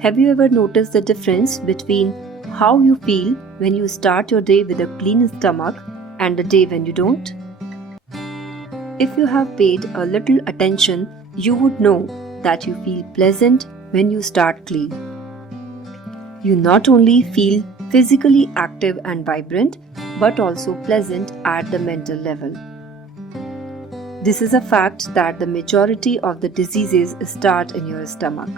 Have you ever noticed the difference between how you feel when you start your day with a clean stomach and the day when you don't? If you have paid a little attention, you would know that you feel pleasant when you start clean. You not only feel physically active and vibrant, but also pleasant at the mental level. This is a fact that the majority of the diseases start in your stomach.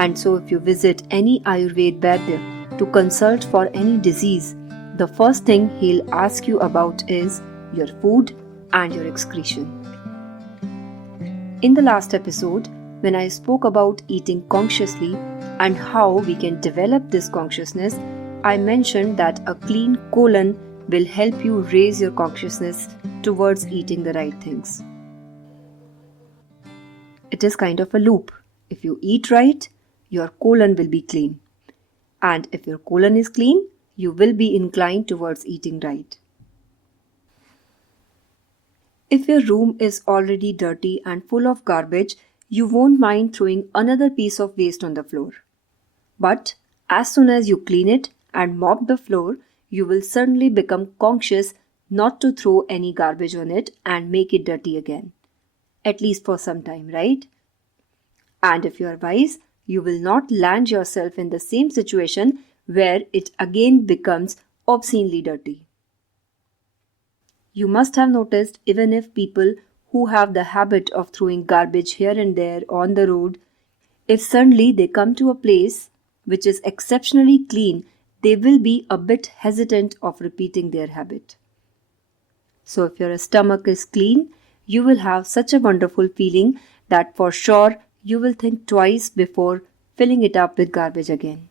And so if you visit any Ayurveda Vaidya to consult for any disease, the first thing he'll ask you about is your food and your excretion. In the last episode, when I spoke about eating consciously and how we can develop this consciousness, I mentioned that a clean colon will help you raise your consciousness towards eating the right things. It is kind of a loop. If you eat right, your colon will be clean. And if your colon is clean, you will be inclined towards eating right. If your room is already dirty and full of garbage, you won't mind throwing another piece of waste on the floor. But as soon as you clean it and mop the floor, you will suddenly become conscious not to throw any garbage on it and make it dirty again. At least for some time, right? And if you are wise, you will not land yourself in the same situation where it again becomes obscenely dirty. You must have noticed even if people who have the habit of throwing garbage here and there on the road, if suddenly they come to a place which is exceptionally clean, they will be a bit hesitant of repeating their habit. So if your stomach is clean, you will have such a wonderful feeling that for sure you will think twice before filling it up with garbage again.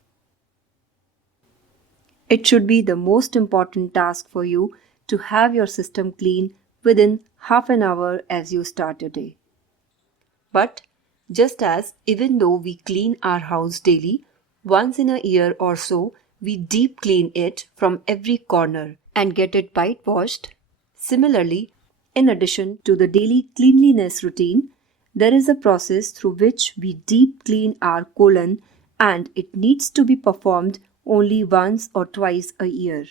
It should be the most important task for you to have your system clean within half an hour as you start your day. But just as even though we clean our house daily, once in a year or so, we deep clean it from every corner and get it whitewashed. Similarly, in addition to the daily cleanliness routine, there is a process through which we deep clean our colon, and it needs to be performed only once or twice a year.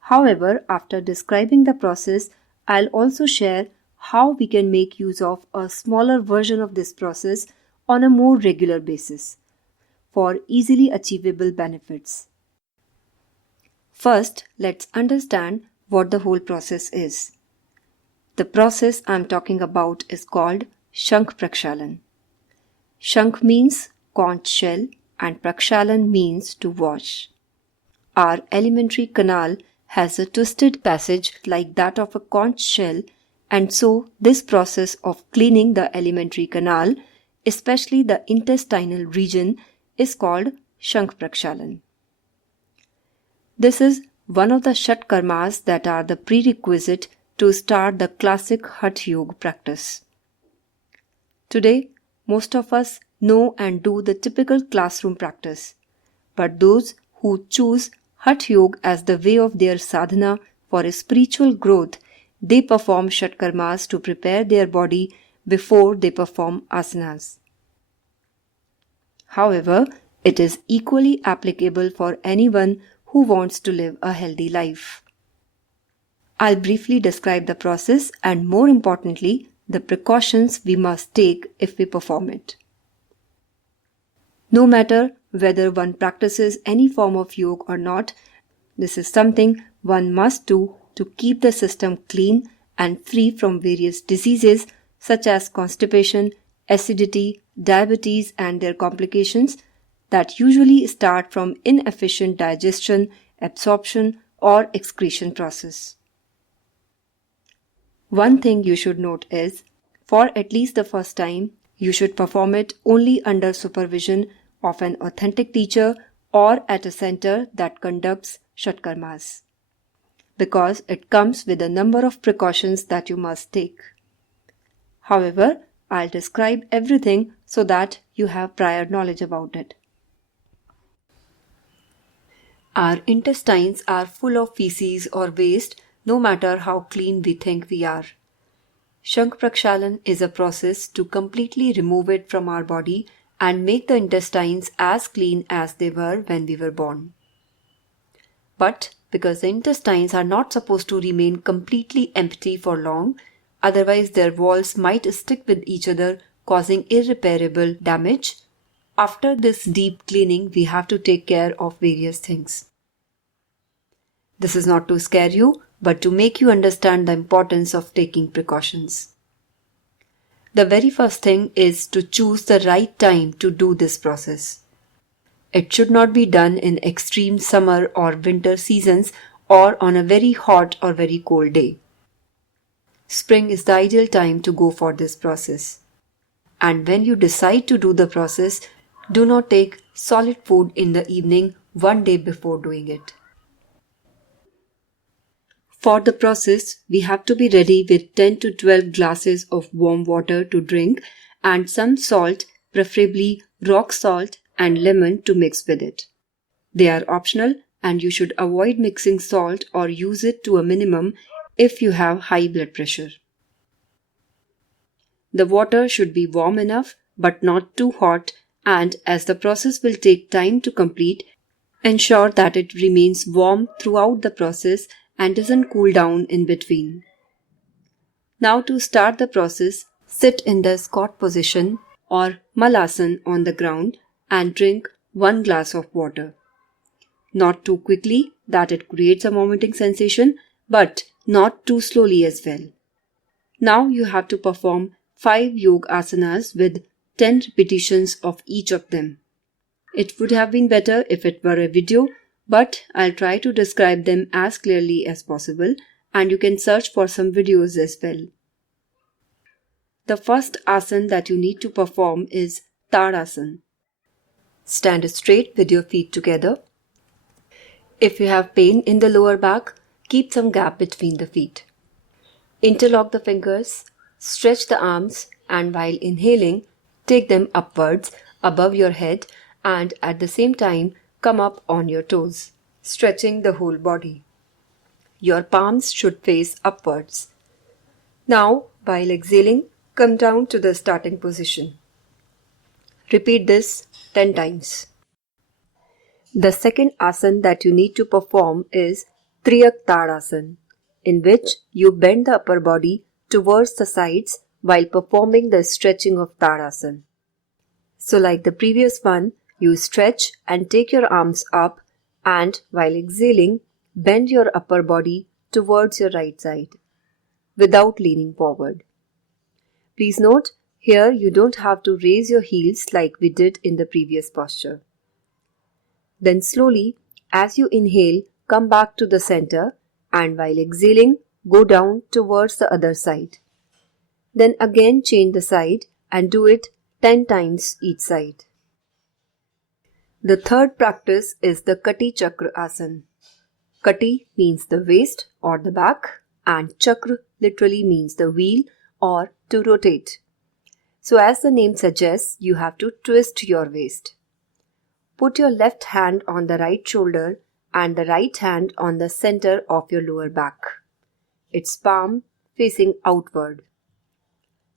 However, after describing the process, I'll also share how we can make use of a smaller version of this process on a more regular basis for easily achievable benefits. First, let's understand what the whole process is. The process I'm talking about is called Shankh-Prakshalana. Shankh means conch shell and Prakshalan means to wash. Our alimentary canal has a twisted passage like that of a conch shell, and so this process of cleaning the alimentary canal, especially the intestinal region, is called Shankh-Prakshalana. This is one of the Shat Karmas that are the prerequisite to start the classic Hatha Yoga practice. Today, most of us know and do the typical classroom practice, but those who choose Hatha Yoga as the way of their sadhana for spiritual growth, they perform Shat Karmas to prepare their body before they perform asanas. However, it is equally applicable for anyone who wants to live a healthy life. I'll briefly describe the process and, more importantly, the precautions we must take if we perform it. No matter whether one practices any form of yoga or not, this is something one must do to keep the system clean and free from various diseases such as constipation, acidity, diabetes and their complications that usually start from inefficient digestion, absorption or excretion process. One thing you should note is, for at least the first time, you should perform it only under supervision of an authentic teacher or at a center that conducts Shat Karmas, because it comes with a number of precautions that you must take. However, I'll describe everything so that you have prior knowledge about it. Our intestines are full of feces or waste, no matter how clean we think we are. Shankh-Prakshalana is a process to completely remove it from our body and make the intestines as clean as they were when we were born. But because the intestines are not supposed to remain completely empty for long, otherwise their walls might stick with each other, causing irreparable damage, after this deep cleaning we have to take care of various things. This is not to scare you, but to make you understand the importance of taking precautions. The very first thing is to choose the right time to do this process. It should not be done in extreme summer or winter seasons or on a very hot or very cold day. Spring is the ideal time to go for this process. And when you decide to do the process, do not take solid food in the evening one day before doing it. For the process, we have to be ready with 10 to 12 glasses of warm water to drink and some salt, preferably rock salt and lemon to mix with it. They are optional and you should avoid mixing salt or use it to a minimum if you have high blood pressure. The water should be warm enough but not too hot, and as the process will take time to complete, ensure that it remains warm throughout the process and doesn't cool down in between. Now to start the process, sit in the squat position or malasana on the ground and drink 1 glass of water. Not too quickly that it creates a vomiting sensation, but not too slowly as well. Now you have to perform 5 yoga asanas with 10 repetitions of each of them. It would have been better if it were a video, but I'll try to describe them as clearly as possible, and you can search for some videos as well. The first asana that you need to perform is Tadasana. Stand straight with your feet together. If you have pain in the lower back, keep some gap between the feet. Interlock the fingers, stretch the arms, and while inhaling, take them upwards above your head and at the same time come up on your toes, stretching the whole body. Your palms should face upwards. Now, while exhaling, come down to the starting position. Repeat this 10 times. The second asana that you need to perform is Tadasana, in which you bend the upper body towards the sides while performing the stretching of Tadasana. So like the previous one, you stretch and take your arms up, and while exhaling, bend your upper body towards your right side without leaning forward. Please note, here you don't have to raise your heels like we did in the previous posture. Then slowly, as you inhale, come back to the center, and while exhaling, go down towards the other side. Then again change the side and do it 10 times each side. The third practice is the Kati Chakra Asana. Kati means the waist or the back, and Chakra literally means the wheel or to rotate. So as the name suggests, you have to twist your waist. Put your left hand on the right shoulder and the right hand on the center of your lower back, its palm facing outward.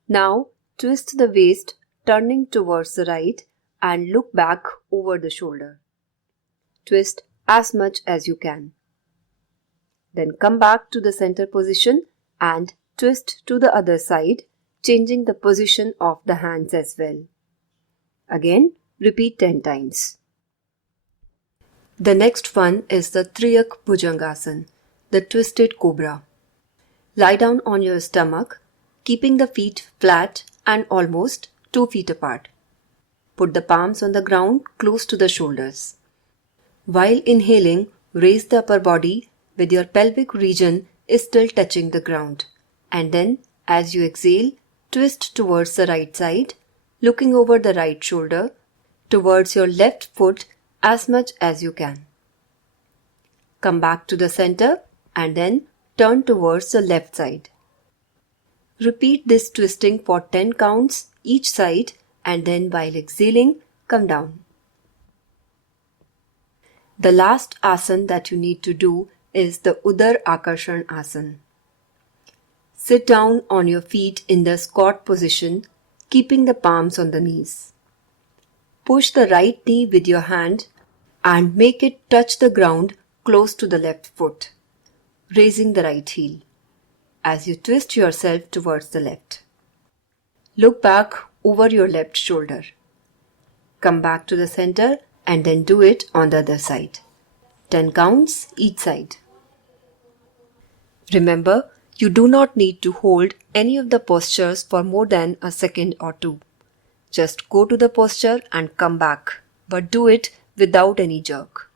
Now twist the waist turning towards the right and look back over the shoulder. Twist as much as you can. Then come back to the center position and twist to the other side, changing the position of the hands as well. Again, repeat 10 times. The next one is the Bhujangasana, the twisted cobra. Lie down on your stomach, keeping the feet flat and almost 2 feet apart. Put the palms on the ground close to the shoulders. While inhaling, raise the upper body with your pelvic region is still touching the ground. And then, as you exhale, twist towards the right side, looking over the right shoulder, towards your left foot as much as you can. Come back to the center and then turn towards the left side. Repeat this twisting for 10 counts each side, and then while exhaling, come down. The last asana that you need to do is the Udar Akarshan Asana. Sit down on your feet in the squat position, keeping the palms on the knees. Push the right knee with your hand and make it touch the ground close to the left foot, raising the right heel as you twist yourself towards the left. Look back over your left shoulder. Come back to the center and then do it on the other side. 10 counts each side. Remember, you do not need to hold any of the postures for more than a second or two. Just go to the posture and come back, but do it without any jerk.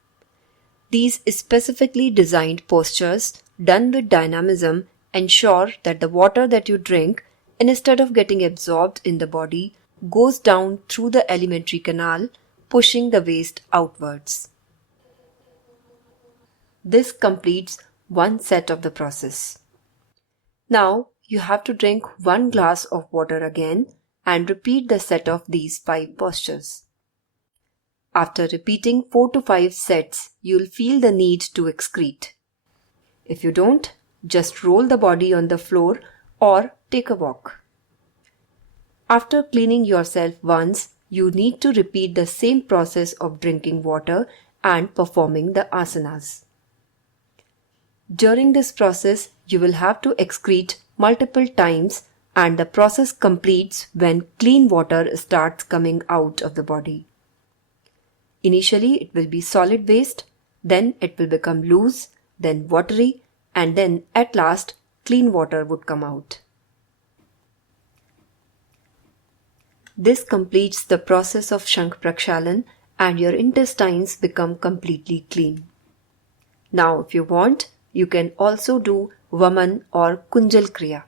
These specifically designed postures done with dynamism ensure that the water that you drink, instead of getting absorbed in the body, goes down through the alimentary canal, pushing the waste outwards. This completes one set of the process. Now you have to drink 1 glass of water again and repeat the set of these 5 postures. After repeating 4 to 5 sets, you'll feel the need to excrete. If you don't, just roll the body on the floor or take a walk. After cleaning yourself once, you need to repeat the same process of drinking water and performing the asanas. During this process, you will have to excrete multiple times, and the process completes when clean water starts coming out of the body. Initially, it will be solid waste, then it will become loose, then watery, and then at last, clean water would come out. This completes the process of Shankh-Prakshalana and your intestines become completely clean. Now, if you want, you can also do Vaman or shuddhi-kriya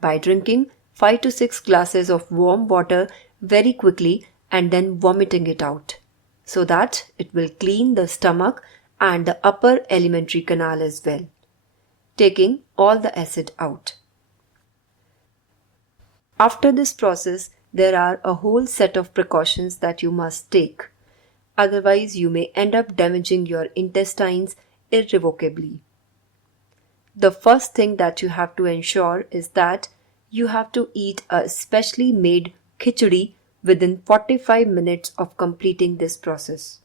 by drinking 5 to 6 glasses of warm water very quickly and then vomiting it out, so that it will clean the stomach and the upper alimentary canal as well, taking all the acid out. After this process, there are a whole set of precautions that you must take. Otherwise, you may end up damaging your intestines irrevocably. The first thing that you have to ensure is that you have to eat a specially made khichdi within 45 minutes of completing this process.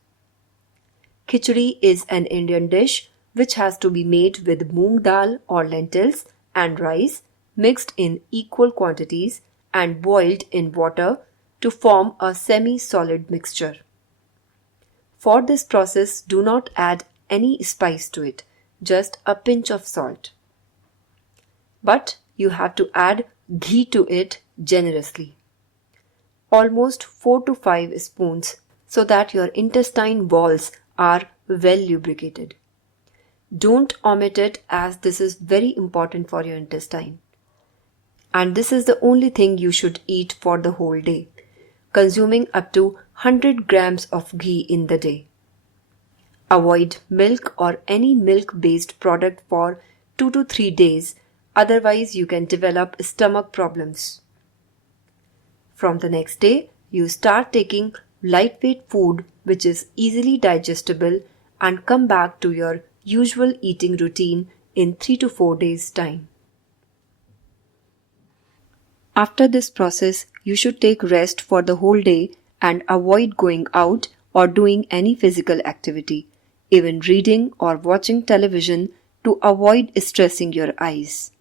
Khichdi is an Indian dish which has to be made with moong dal or lentils and rice mixed in equal quantities and boiled in water to form a semi-solid mixture. For this process, do not add any spice to it, just a pinch of salt. But you have to add ghee to it generously. Almost 4 to 5 spoons so that your intestine walls are well lubricated. Don't omit it as this is very important for your intestine. And this is the only thing you should eat for the whole day, consuming up to 100 grams of ghee in the day. Avoid milk or any milk-based product for 2 to 3 days, otherwise you can develop stomach problems. From the next day, you start taking lightweight food which is easily digestible and come back to your usual eating routine in 3 to 4 days' time. After this process, you should take rest for the whole day and avoid going out or doing any physical activity, even reading or watching television to avoid stressing your eyes.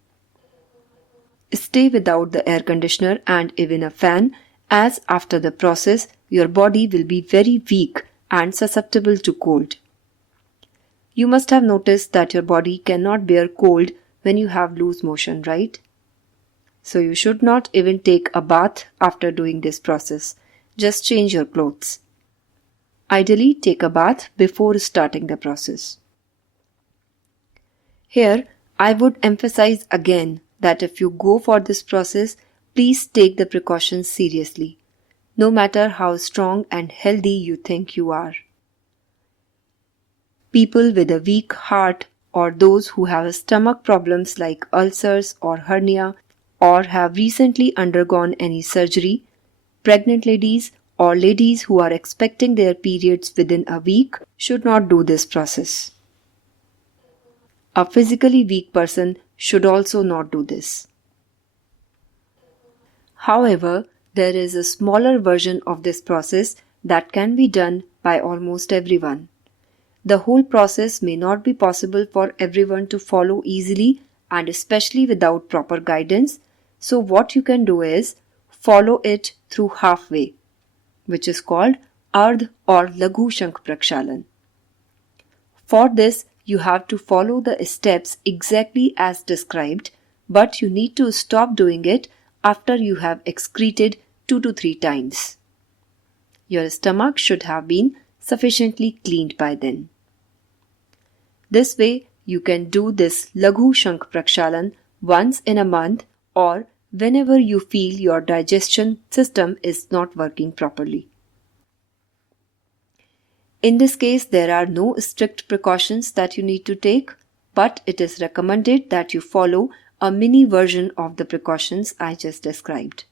Stay without the air conditioner and even a fan, as after the process, your body will be very weak and susceptible to cold. You must have noticed that your body cannot bear cold when you have loose motion, right? So you should not even take a bath after doing this process. Just change your clothes. Ideally, take a bath before starting the process. Here, I would emphasize again that if you go for this process, please take the precautions seriously, no matter how strong and healthy you think you are. People with a weak heart or those who have stomach problems like ulcers or hernia or have recently undergone any surgery, pregnant ladies or ladies who are expecting their periods within a week should not do this process. A physically weak person should also not do this. However, there is a smaller version of this process that can be done by almost everyone. The whole process may not be possible for everyone to follow easily and especially without proper guidance, so what you can do is follow it through halfway, which is called Ardh or Laghu Shankh-Prakshalan. For this, you have to follow the steps exactly as described, but you need to stop doing it after you have excreted 2 to 3 times. Your stomach should have been sufficiently cleaned by then. This way, you can do this Laghu Shankh-Prakshalan once in a month or whenever you feel your digestion system is not working properly. In this case, there are no strict precautions that you need to take, but it is recommended that you follow a mini version of the precautions I just described.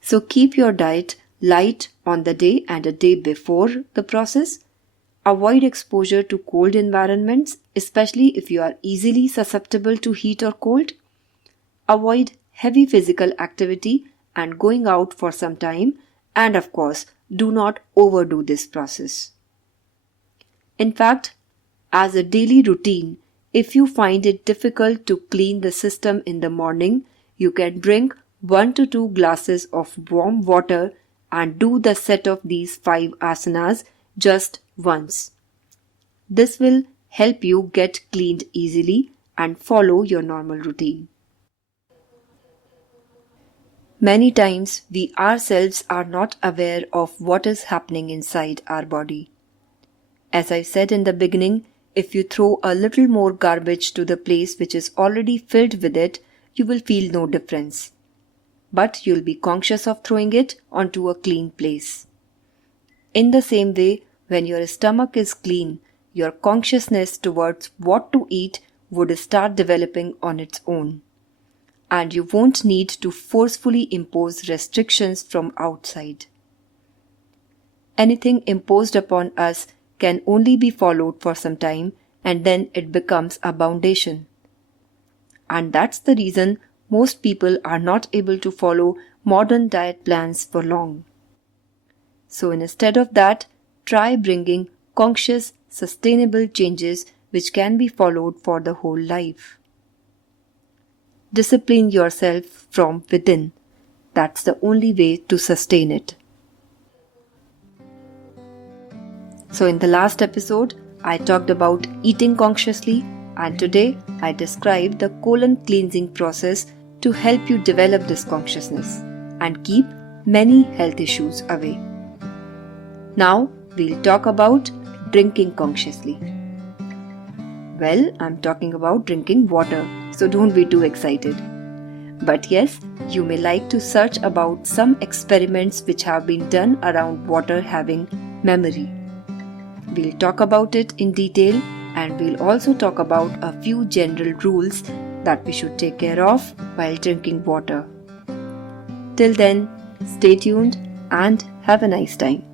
So keep your diet light on the day and a day before the process. Avoid exposure to cold environments, especially if you are easily susceptible to heat or cold. Avoid heavy physical activity and going out for some time, and of course, do not overdo this process. In fact, as a daily routine, if you find it difficult to clean the system in the morning, you can drink 1 to 2 glasses of warm water and do the set of these 5 asanas just once. This will help you get cleaned easily and follow your normal routine. Many times we ourselves are not aware of what is happening inside our body. As I said in the beginning, if you throw a little more garbage to the place which is already filled with it, you will feel no difference. But you'll be conscious of throwing it onto a clean place. In the same way, when your stomach is clean, your consciousness towards what to eat would start developing on its own. And you won't need to forcefully impose restrictions from outside. Anything imposed upon us can only be followed for some time and then it becomes a foundation. And that's the reason most people are not able to follow modern diet plans for long. So instead of that, try bringing conscious, sustainable changes which can be followed for the whole life. Discipline yourself from within. That's the only way to sustain it. So in the last episode, I talked about eating consciously, and today I described the colon cleansing process to help you develop this consciousness and keep many health issues away. Now we'll talk about drinking consciously. Well, I'm talking about drinking water, so don't be too excited. But yes, you may like to search about some experiments which have been done around water having memory. We'll talk about it in detail and we'll also talk about a few general rules that we should take care of while drinking water. Till then, stay tuned and have a nice time.